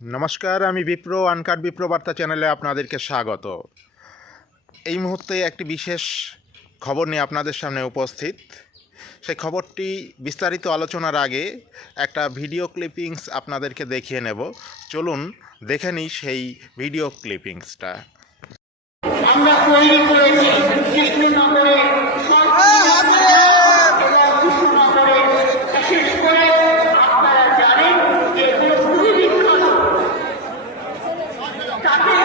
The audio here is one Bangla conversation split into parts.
নমস্কার, আমি বিপ্র আনকাট বিপ্র বার্তা চ্যানেলে আপনাদেরকে স্বাগত। এই মুহূর্তে একটি বিশেষ খবর নিয়ে আপনাদের সামনে উপস্থিত। সেই খবরটি বিস্তারিত আলোচনার আগে একটা ভিডিও ক্লিপিংস আপনাদেরকে দেখিয়ে নেব। চলুন দেখে নিই সেই ভিডিও ক্লিপিংসটা। আমরা তৈরি করেছি কৃষ্ণনগরে বিশেষ করে আপনারা জানেন যে এগুলো খুবই বিখ্যাত। তাদের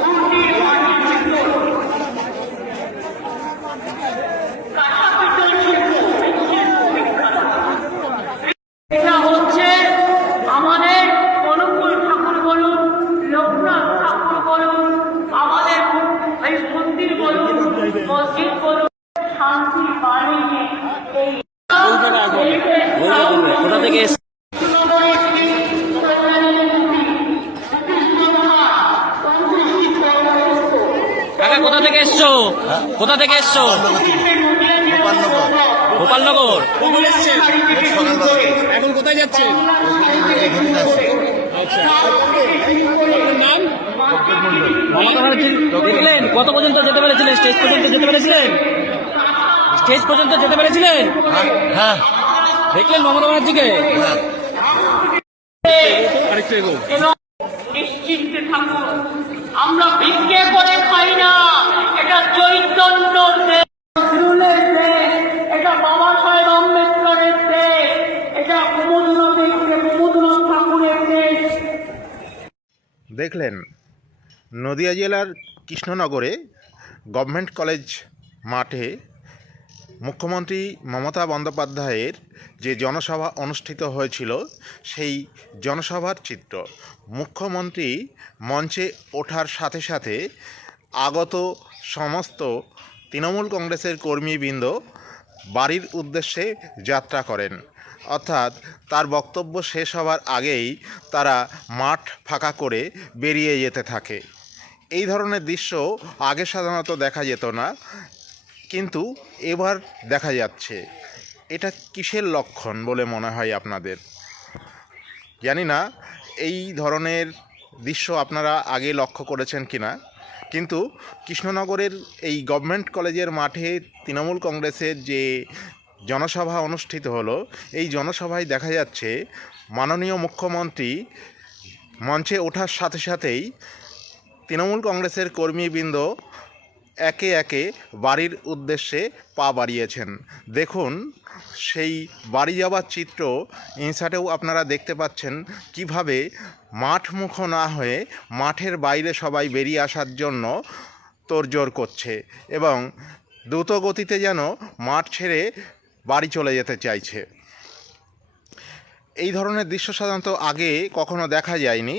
মন্দির মাটির শিল্প, কাঁথা পিতল শিল্প, এই শিল্প বিখ্যাত। এটা হচ্ছে আমাদের অনুকূল ঠাকুর বলুন, লোকনাথ ঠাকুর বলুন, আমাদের এই মন্দির বলুন, মসজিদ বলুন, শান্তি বাণিজ্যে এই কোথা থেকে কাকা কোথা থেকে এসছো? কোথা থেকে এসছো? গোপালনগর। এখন কোথায় যাচ্ছেন? নাম মমতা ব্যানার্জি দেখলেন? কত পর্যন্ত যেতে পেরেছিলেন? স্টেজ পর্যন্ত যেতে পেরেছিলেন? স্টেজ পর্যন্ত যেতে পেরেছিলেন? হ্যাঁ, দেখলেন মমতা ব্যানার্জিকে? নিশ্চিন্তে থাকুন, আমরা ভিক্ষে করে খাই না। এটা চৈতন্যর দেশ, নজরুলের দেশ, এটা বাবা সাহেব আম্বেদকরের দেশ, এটা কুমুদনাথ ঠাকুরের দেশ। দেখলেন, নদিয়া জেলার কৃষ্ণনগরে গভর্নমেন্ট কলেজ মাঠে মুখ্যমন্ত্রী মমতা বন্দ্যোপাধ্যায়ের যে জনসভা অনুষ্ঠিত হয়েছিল সেই জনসভার চিত্র। মুখ্যমন্ত্রী মঞ্চে ওঠার সাথে সাথে আগত সমস্ত তৃণমূল কংগ্রেসের কর্মীবৃন্দ বাড়ির উদ্দেশ্যে যাত্রা করেন, অর্থাৎ তার বক্তব্য শেষ হওয়ার আগেই তারা মাঠ ফাঁকা করে বেরিয়ে যেতে থাকে। এই ধরনের দৃশ্য আগে সাধারণত দেখা যেত না, কিন্তু এবার দেখা যাচ্ছে। এটা কিসের লক্ষণ বলে মনে হয় আপনাদের? জানি না এই ধরনের দৃশ্য আপনারা আগে লক্ষ্য করেছেন কিনা, কিন্তু কৃষ্ণনগরের এই গভর্নমেন্ট কলেজের মাঠে তৃণমূল কংগ্রেসের যে জনসভা অনুষ্ঠিত হলো, এই জনসভায় দেখা যাচ্ছে মাননীয় মুখ্যমন্ত্রী মঞ্চে ওঠার সাথে সাথেই তৃণমূল কংগ্রেসের কর্মীবৃন্দ একে একে বাড়ির উদ্দেশ্যে পা বাড়িয়েছেন। দেখুন, সেই বাড়ি যাওয়ার চিত্র ইনসার্টেও আপনারা দেখতে পাচ্ছেন কিভাবে মাঠমুখ না হয়ে মাঠের বাইরে সবাই বেরিয়ে আসার জন্য তোড়জোড় করছে এবং দ্রুত গতিতে যেন মাঠ ছেড়ে বাড়ি চলে যেতে চাইছে। এই ধরনের দৃশ্য সাধারণত আগে কখনো দেখা যায়নি।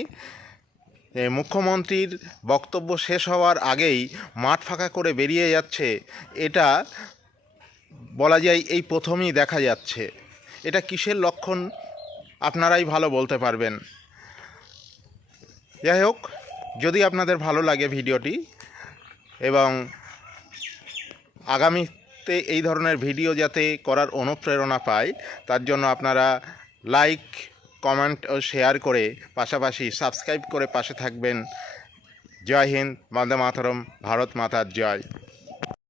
মুখ্যমন্ত্রীর বক্তব্য শেষ হওয়ার আগেই মাঠ ফাঁকা করে বেরিয়ে যাচ্ছে, এটা বলা যায় এই প্রথমেই দেখা যাচ্ছে। এটা কিসের লক্ষণ আপনারাই ভালো বলতে পারবেন। যাই হোক, যদি আপনাদের ভালো লাগে ভিডিওটি এবং আগামীতে এই ধরনের ভিডিও যাতে করার অনুপ্রেরণা পায়, তার জন্য আপনারা লাইক, কমেন্ট ও শেয়ার করে পাশাপাশি সাবস্ক্রাইব করে পাশে থাকবেন। জয় হিন্দ, বন্দে মাতরম, ভারত মাতার জয়।